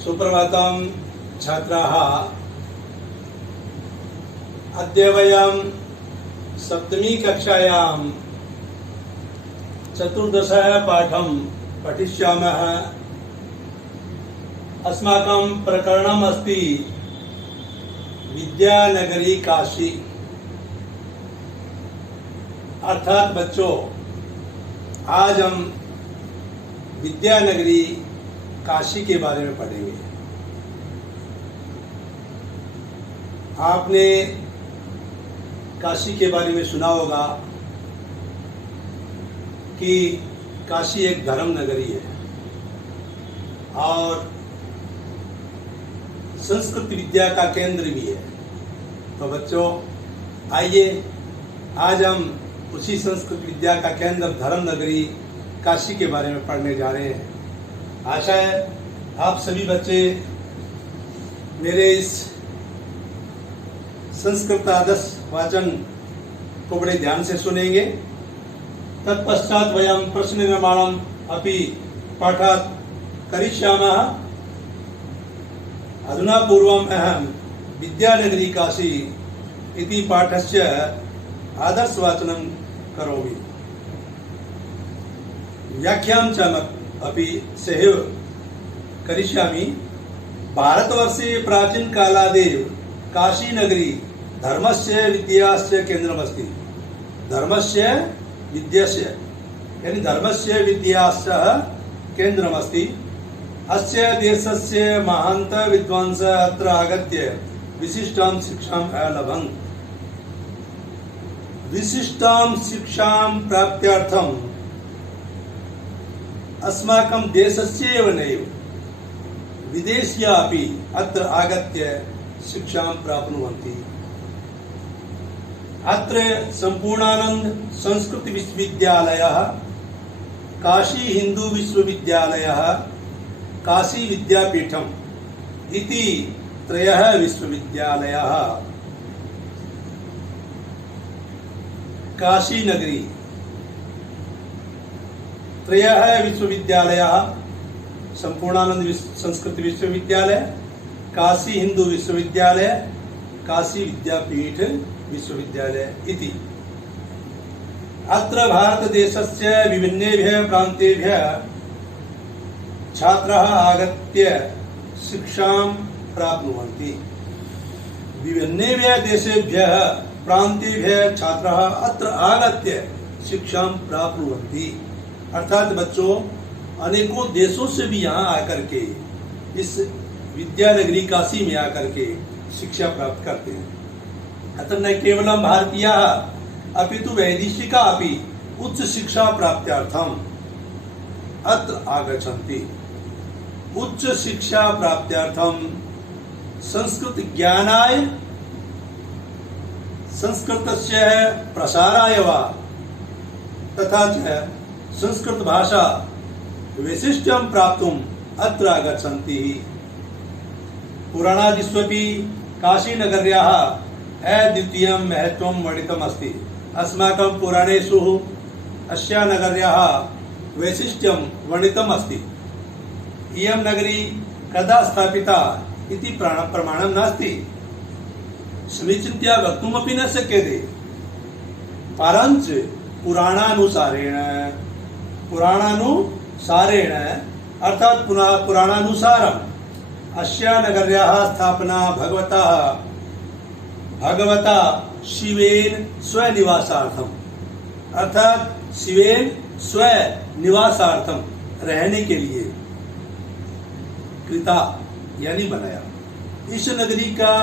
सुप्रभातं छात्राः। अद्य वयं सप्तमी कक्षायां चतुर्दशः पाठं पठिष्यामः। अस्माकं प्रकरणम् अस्ति विद्यानगरी काशी। अर्थात बच्चों, आज हम विद्यानगरी काशी के बारे में पढ़ेंगे। आपने काशी के बारे में सुना होगा कि काशी एक धर्म नगरी है और संस्कृत विद्या का केंद्र भी है। तो बच्चों, आइए आज हम उसी संस्कृत विद्या का केंद्र धर्म नगरी काशी के बारे में पढ़ने जा रहे हैं। आशा है आप सभी बच्चे मेरे इस संस्कृत आदर्श वाचन को बड़े ध्यान से सुनेंगे। तत्पश्चात वयं प्रश्न निर्माणम् अपि पाठात् करिष्यामः। अधुना पूर्वम् अहं विद्यानगरी काशी इति पाठस्य आदर्श वाचनं करोमि। व्याख्यां च अपि सहैव करिष्यामि। भारतवर्षे प्राचीन कालादेव काशी नगरी धर्मस्य विद्यास्य केन्द्रमस्ति। धर्मस्य विद्यास्य यानी धर्मस्य विद्यास्य केन्द्रमस्ति। अस्य देशस्य महान्त विद्वांसः अत्र आगत्य विशिष्टां शिक्षाम् अलभन्। विशिष्टां शिक्षां प्राप्त्यर्थम् अस्माकं देशस्य एव नैव विदेशीयाः अपि अत्र आगत्य शिक्षां प्राप्नुवन्ति। अत्र सम्पूर्णानन्द संस्कृत विश्वविद्यालयः, काशी हिंदू विश्वविद्यालयः, काशी विद्यापीठम् इति त्रयः विश्वविद्यालयाः। काशी नगरी त्रयः विश्वविद्यालयाः, सम्पूर्णानंद संस्कृत विश्वविद्यालय, काशी हिंदू विश्वविद्यालय, काशी विद्यापीठ विश्वविद्यालय इति। अत्र भारतदेशस्य विभिन्नेभ्यः प्रान्तेभ्यः छात्राः आगत्य शिक्षां प्राप्नुवन्ति। विभिन्नेभ्यः देशेभ्यः प्रान्तेभ्यः छात्राः अत्र आगत्य शिक्षां प्राप्नुवन्ति। अर्थात बच्चों, अनेकों देशों से भी यहाँ आकर के इस विद्यानगरी काशी में आकर के शिक्षा प्राप्त करते हैं। अतः न केवलं भारतीयाः अपितु वैदेशिकाः अपि उच्च शिक्षा प्राप्त्यर्थम् अत्र आगच्छन्ति। उच्च शिक्षा प्राप्त्यर्थम् संस्कृत ज्ञानाय, संस्कृतस्य प्रसाराय वा तथा च संस्कृत भाषा वैशिष्ट्यं प्राप्तुम् अत्र आगच्छन्ति। पुराणादिष्वपि काशीनगर्याः अद्वितीयं महत्त्वं वर्णितम् अस्ति। अस्माकं पुराणेषु अस्याः नगर्याः वैशिष्ट्यं वर्णितम् अस्ति। इयं नगरी कदा स्थापिता इति प्रमाणं नास्ति। समीचीनतया वक्तुमपि न शक्यते। परञ्च पुराणानुसारेण अर्थात पुराणानुसारम् अस्याः नगर्याः स्थापना भगवता शिवेन स्वनिवासार्थम्, अर्थात शिवेन स्वनिवासार्थम रहने के लिए कृता यानी बनाया। इस नगरी का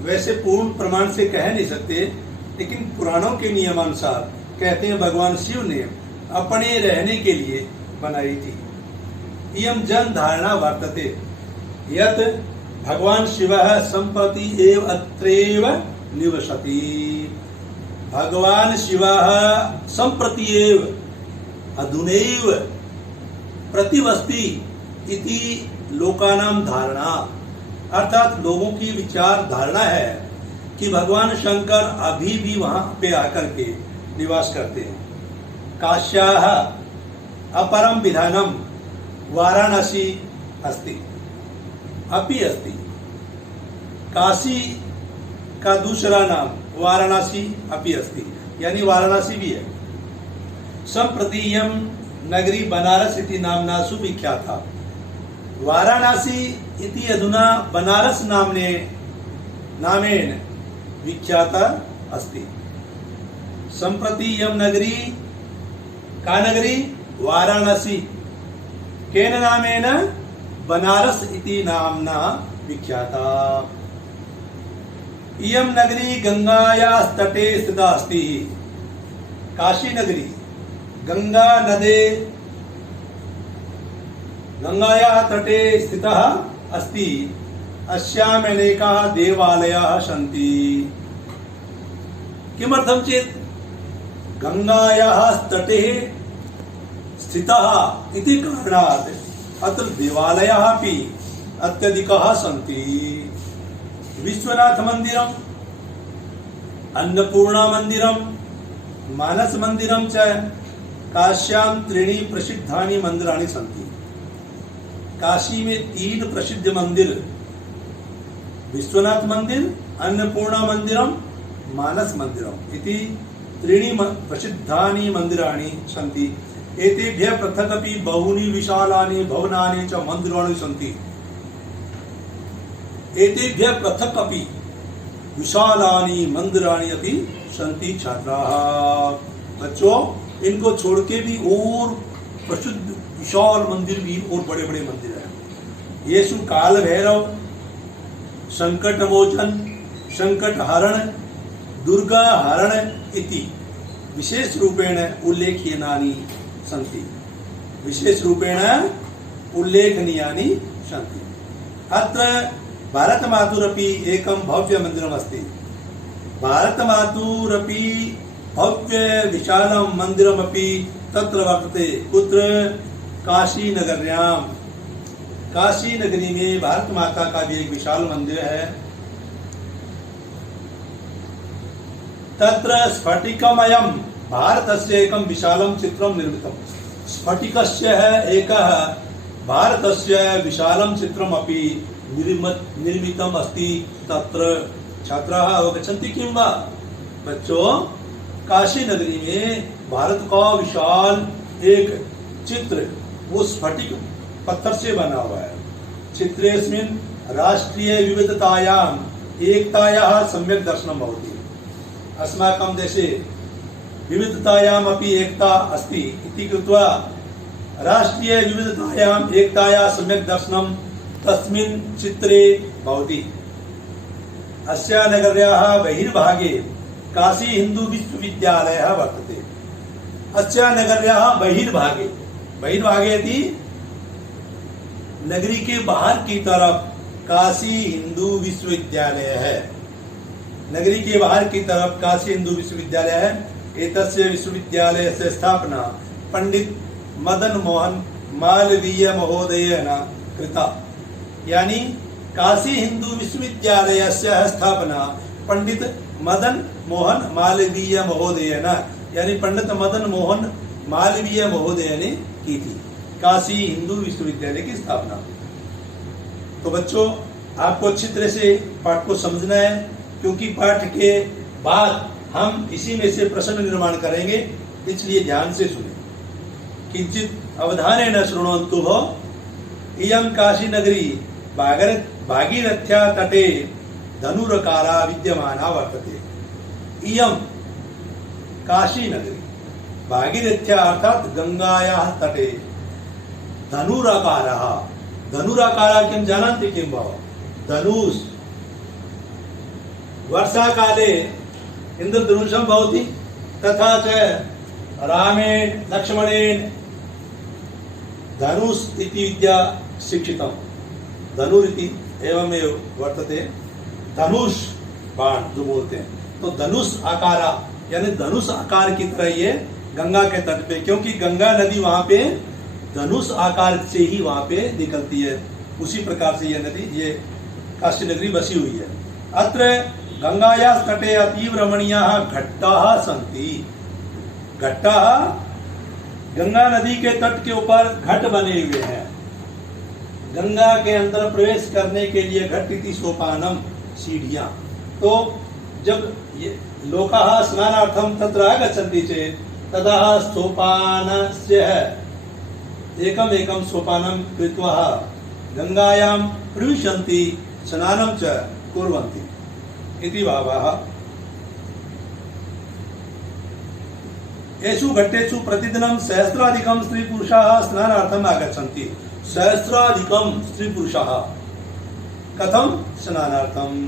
वैसे पूर्ण प्रमाण से कह नहीं सकते, लेकिन पुराणों के नियमानुसार कहते हैं भगवान शिव ने अपने रहने के लिए बनाई थी। इयं जन धारणा वर्तते यत् भगवान शिवः सम्प्रति एव अत्रैव निवसति। भगवान शिवः सम्प्रति एव अधुनैव प्रतिवसति इति लोकानां धारणा। अर्थात लोगों की विचार धारणा है कि भगवान शंकर अभी भी वहां पे आकर के निवास करते हैं। काश्याः अपरम विधानम वाराणसी अस्ति। अपि अस्ति। काशी का दूसरा नाम वाराणसी अपि अस्ति, यानी वाराणसी भी है। संप्रति इयं नगरी बनारस इति नाम्ना सुविख्याता। वाराणसी इति अधुना बनारस नामेन विख्याता अस्ति। संप्रति इयं नगरी का नगरी वाराणसी केन नामेन बनारस इति नाम्ना विख्याता। इयं नगरी गंगायाः तटे स्थिता अस्ति। काशी नगरी गंगा नदे गंगायाः तटे स्थितः अस्ति। अस्याम् अनेकाः देवालयाः सन्ति। किमर्थं चेत् गंगायाः तटे स्थितः इति कारणात् अत्र देवालयाः अपि अत्यधिकाः सन्ति। विश्वनाथ मंदिरम्, अन्नपूर्णा मंदिरम्, मानस मंदिरम् च काश्यां त्रीणि प्रसिद्धानि मंदिराणि सन्ति। काशी में 3 प्रसिद्ध मंदिर, विश्वनाथ मंदिर, अन्नपूर्णा मंदिरम्, मानस मंदिरम् इति 3 प्रसिद्धानि मंदिराणि सन्ति। एतेभ्यः पृथक् बहूनि विशालानि भवनानि च मंदिराणि सन्ति। एतेभ्यः पृथक् विशालानि मंदिराणि अपि सन्ति। छात्राः, बच्चों, इनको छोड़ के भी और प्रसिद्ध विशाल मंदिर भी और बड़े बड़े मंदिर हैं। येषु काल भैरव, संकट मोचन, संकट हरण, दुर्गा हरण इति विशेष रूपेण उल्लेखनीयानि सन्ति। विशेष रूपेण उल्लेखनीयानि सन्ति। अत्र भारतमातुरपि एकं भव्य मन्दिरमस्ति। भारतमातुरपि भव्य विशालं मन्दिरमपि तत्र वर्तते। कुत्र? काशी नगर्यां। काशी नगरी में भारत माता का भी एक विशाल मंदिर है। तत्र स्फटिकमयं भारतस्य एकं विशालं चित्रं निर्मितम्। स्फटिकस्य एकः भारतस्य विशालं चित्रमपि निर्मितम् अस्ति तत्र। छात्राः अवगच्छन्ति किं वा? बच्चों, काशी नगरी में भारत का विशाल एक चित्र वो स्फटिक पत्थर से बना हुआ है। चित्रेस्मिन् राष्ट्रीय विविधतायाम् एकतायाः सम्यक् दर्शनं भवति। अस्माकं देशे विविधतायाम् अपि एकता अस्ति इति कृत्वा राष्ट्रीय विविधतायाम् एकतायाः सम्यक् दर्शनं तस्मिन् चित्रे भवति। अस्या नगर्याः बहिर्भागे काशी हिंदू विश्वविद्यालयः वर्तते। अस्या नगर्याः बहिर्भागे, बहिर्भागे इति नगरी के बाहर की तरफ काशी हिंदू विश्वविद्यालय है। नगरी के बाहर की तरफ काशी हिंदू विश्वविद्यालय है। एतस्य विश्वविद्यालयस्य स्थापना पंडित मदन मोहन मालवीय महोदयेन कृता। यानी काशी हिंदू विश्वविद्यालयस्य स्थापना पंडित मदन मोहन मालवीय महोदयेन, यानी पंडित मदन मोहन मालवीय महोदय ने की थी काशी हिंदू विश्वविद्यालय की स्थापना। तो बच्चों, आपको अच्छी तरह से पाठ को समझना है, क्योंकि पाठ के बाद हम इसी में से प्रश्न निर्माण करेंगे, इसलिए ध्यान से सुने। किंचित अवधानेन शृण्वन्तु भोः। इयं काशी नगरी भागीरथ्या तटे धनुरकारा विद्यमाना वर्तते। इयं काशी नगरी भागीरथ्या अर्थात गंगायाः तटे धनुराकारः। धनुराकारः किं जानन्ति किं भोः? धनुष वर्षाकाले इंद्रधनुषं भवति, तथा च रामेण लक्ष्मणेन धनुष इति विद्या शिक्षितम्। धनुरिति एवमेव वर्तते। धनुष बाण जो बोलते हैं, तो धनुष आकारा यानी धनुष आकार की तरह ये गंगा के तट पे, क्योंकि गंगा नदी वहां पे धनुष आकार से ही वहां पे निकलती है, उसी प्रकार से ये नदी, ये काशी नगरी बसी हुई है। अत्र गंगायाः तटे अतीव रमणीयाः घट्टाः सन्ति। घट्टाः, गंगा नदी के तट के ऊपर घट बने हुए हैं। गंगा के अंदर प्रवेश करने के लिए घट्टिति सोपानम, सीढ़ियां। तो जब ये लोकाः स्नानार्थम तत्र आगच्छन्ति चेत् तदा सोपानस्य एकम एकम सोपानं कृत्वा गंगायां प्रविशन्ति, स्नानं च कुर्वन्ति इति भावः। एषु घट्टेषु प्रतिदिनं सहस्राधिकं स्त्रीपुरुषाः स्नानार्थम् आगच्छन्ति। सहस्राधिकं स्त्रीपुरुषाः कथं स्नानार्थम्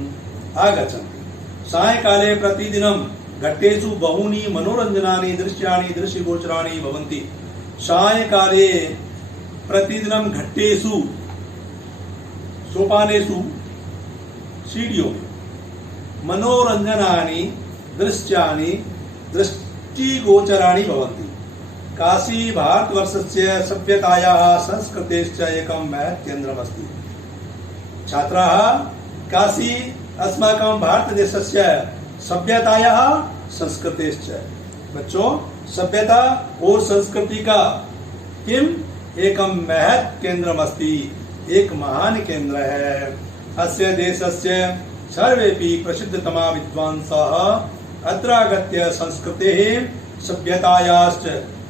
आगच्छन्ति। सायंकाले प्रतिदिनं घट्टेषु बहूनि मनोरञ्जनानि दृश्यानि दृश्यगोचराणि भवन्ति। सायंकाले प्रतिदिनं घट्टेषु सोपानेषु सीढ़ियों मनोरञ्जनानि दृश्यानि दृष्टिगोचराणि भवन्ति। काशी भारतवर्षस्य सभ्यतायाः संस्कृतेश्च एकं महत् केन्द्रमस्ति। छात्राः, काशी अस्माकं भारतदेशस्य सभ्यतायाः संस्कृतेश्च, बच्चों सभ्यता और संस्कृति का किम एकं महत् केन्द्रमस्ति, एक महान केंद्र है। अस्य देशस्य सर्वेपि प्रसिद्धतमा विद्वांसः अत्र आगत्य संस्कृतेः सभ्यतायाश्च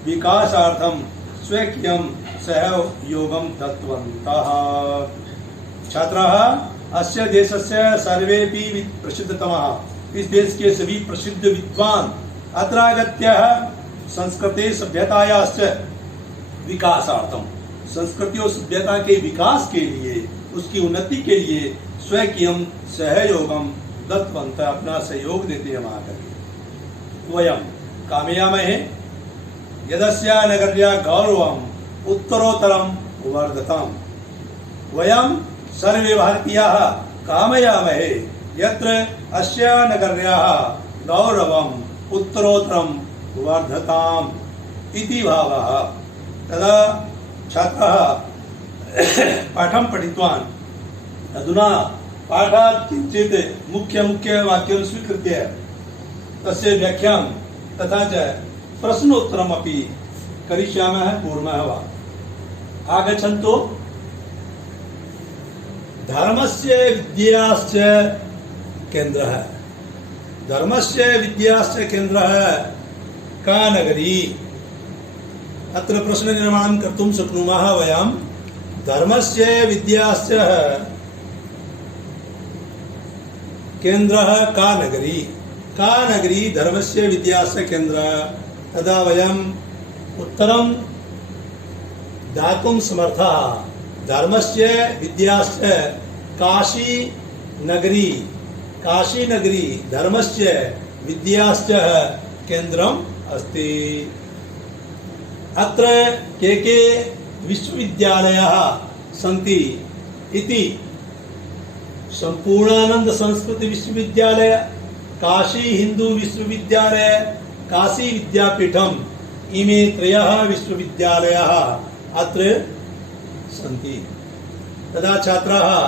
विकासार्थं स्वकीयं सहयोगं दत्तवन्तः। छात्राः, अस्य देशस्य सर्वेपि प्रसिद्धतमाः, इस देश के सभी प्रसिद्ध विद्वान अत्र आगत्य संस्कृते सभ्यतायाश्च विकासार्थम, संस्कृति और सभ्यता के विकास के लिए, उसकी उन्नति के लिए स्वकीयं सहयोगम दत्तवन्तः, अपना सहयोग देते हैं वहां करके। वयं कामयामहे यदस्या नगर्या गौरवम् उत्तरोत्तरं वर्धताम्। वयं सर्वे भारतीयाः कामयामहे यत्र अस्या नगर्याः गौरवम् उत्तरोत्तरं वर्धताम् इति भावः। तदा छात्राः पाठं पठितवान्। अधुना पाठात् किञ्चित् मुख्यवाक्यं स्वीकृत्य तस्य व्याख्यां तथा च प्रश्नोत्तरमपि करिष्यामः। कुर्मः वा। आगच्छन्तु। धर्मस्य विद्याश्च केन्द्रः, धर्मस्य विद्याश्च केन्द्रः का नगरी। अत्र प्रश्ननिर्माणं कर्तुं शक्नुमः वयं। धर्मस्य विद्याश्च केन्द्रः का नगरी, का नगरी धर्मस्य विद्याश्च केन्द्रः। तदा वयम् उत्तरं दातुं समर्थाः। धर्मस्य विद्याश्च काशी नगरी, काशी नगरी धर्मस्य विद्याश्च केन्द्रम् अस्ति। अत्र के विश्वविद्यालयाः सन्ति इति संपूर्णानंद संस्कृत विश्वविद्यालय, काशी हिंदू विश्वविद्यालय, काशी विद्यापीठम, इमे त्रयः विश्वविद्यालयाः अत्र सन्ति। तदा छात्राः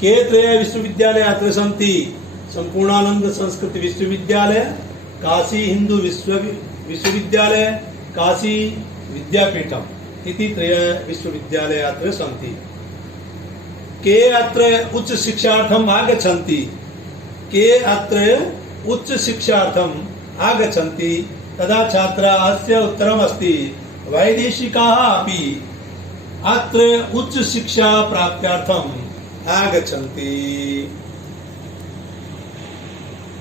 के त्रय विश्वविद्यालय अत्र सन्ति। संपूर्णानंद संस्कृत विश्वविद्यालय, काशी हिंदू विश्वविद्यालय, काशी विद्यापीठम इति त्रय विश्वविद्यालय अत्र सन्ति। के अत्र उच्च शिक्षार्थम् आगच्छन्ति, के अत्र उच्च शिक्षार्थम् आगच्छन्ति। तदा छात्राः अस्य उत्तरम् अस्ति वैदेशिकाः अपि अत्र उच्च शिक्षा प्राप्त्यार्थम् आगच्छन्ति।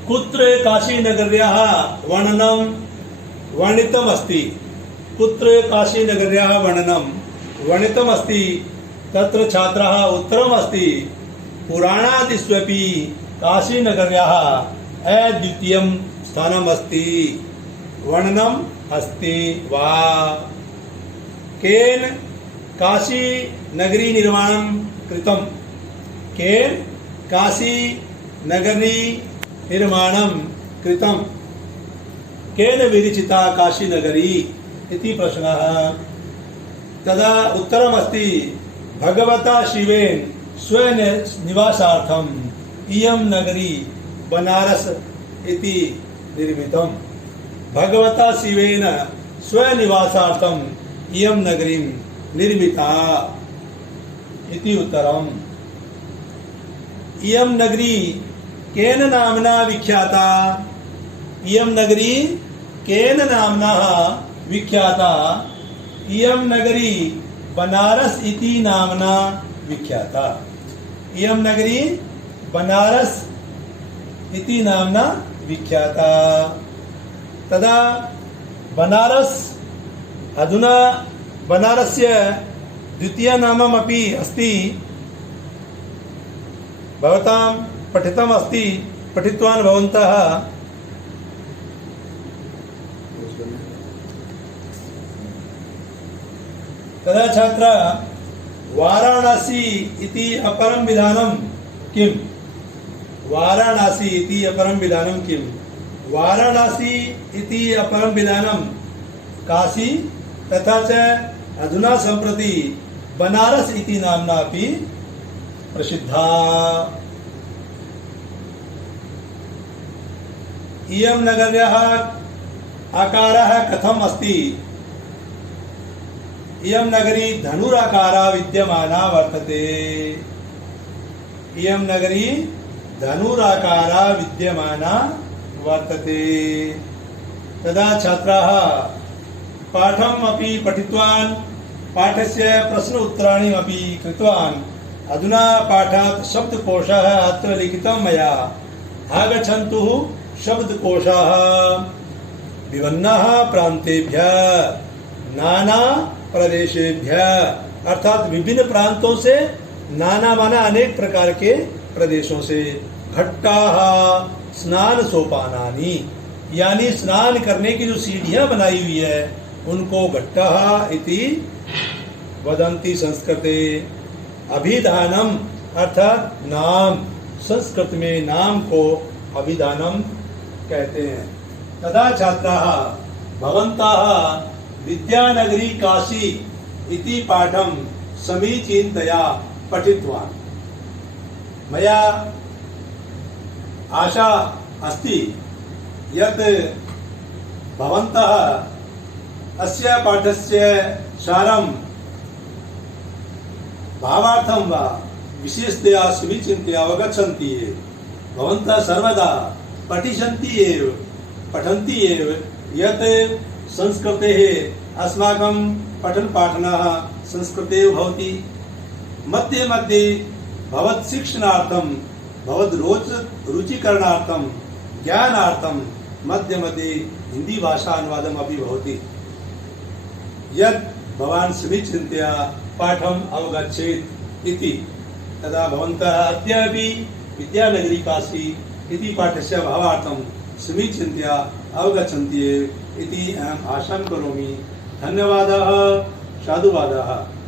कुत्र काशीनगर्याः वर्णनं वर्णितमस्ति, कुत्र काशीनगर्याः वर्णनं वर्णितमस्ति तत्र छात्राः उत्तरमस्ति पुराणादिष्वपि काशीनगर्याः अद्वितीयं स्थानमस्ति, वर्णनम् अस्ति वा। केन काशी नगरी निर्माणं कृतं, केन काशी नगरी निर्माणं कृतं, केन विरचिता काशी नगरी इति प्रश्नः। तदा उत्तरमस्ति भगवता शिवेन स्वनिवासार्थम् इयं नगरी बनारस इति निर्मितम्। भगवता शिवेन स्वनिवासार्थम् इयं नगरी निर्मिता। इति उत्तरम्। इयं नगरी केन नाम्ना विख्याता? इयं नगरी केन नाम्ना विख्याता? इयं नगरी बनारस इति नाम्ना विख्याता। इयं नगरी बनारस इति नाम्ना विख्याता। तदा बनारस अधुना बनारस्य द्वितीय नाममपि अस्ति। भवतां पठितम् अस्ति, पठितवान् भवन्तः। तदा छात्र वाराणसी इति अपरं विधानं किम्? वाराणसी इति अपरं विधानं किम्? वाराणसी इति अपरं विधानं काशी तथा च अधुना सम्प्रति बनारस इति नाम्ना अपि प्रसिद्धा। इयं नगर्याः आकारः कथम् अस्ति? इयं नगरी धनुराकारा विद्यमाना वर्तते। इयं नगरी धनुराकारा विद्यमाना वर्तते। तदा छात्राः पाठम् अपि पठितवान्, पाठस्य प्रश्न उत्तराणि अपि कृतवान्। अधुना पाठात् शब्दकोशः अत्र लिखितं मया। आगच्छन्तु शब्दकोशः। विभिन्नः प्रान्तेभ्यः नाना प्रदेशेभ्यः, अर्थात विभिन्न प्रांतों से, नाना माना अनेक प्रकार के प्रदेशों से। घट्टाः स्नान सोपानानि, यानी स्नान करने की जो सीढ़ियां बनाई हुई है उनको घट्टाः इति वदन्ति संस्कृते। अभिधानम अर्थात नाम, संस्कृत में नाम को अभिधानम कहते हैं। तदा छात्राः भवन्तः विद्यानगरी काशी इति पाठं समीचीनतया पठितवान्। मया आशा अस्ति यत् भवन्तः अस्य पाठस्य सारं भावार्थं वा विशेषतया समीचीनतया अवगच्छन्ति एव। भवन्तः सर्वदा पठिष्यन्ति एव, पठन्ति एव यत् संस्कृतेः अस्माकं पठन पाठनः संस्कृतेव भवति। मध्ये मध्ये भवत् शिक्षणार्थं, भवद् रुचिकरणार्थं, ज्ञानार्थं मध्ये मध्ये हिंदी भाषा अनुवादम् अपि भवति। यत् भवान् समीचीनतया पाठम् अवगच्छेत् इति, तदा भवन्तः अद्यापि विद्यानगरी काशी इति पाठस्य भावार्थं समीचीनतया अवगच्छन्ति इति अहम् आशां करोमि। धन्यवादः, साधुवादः।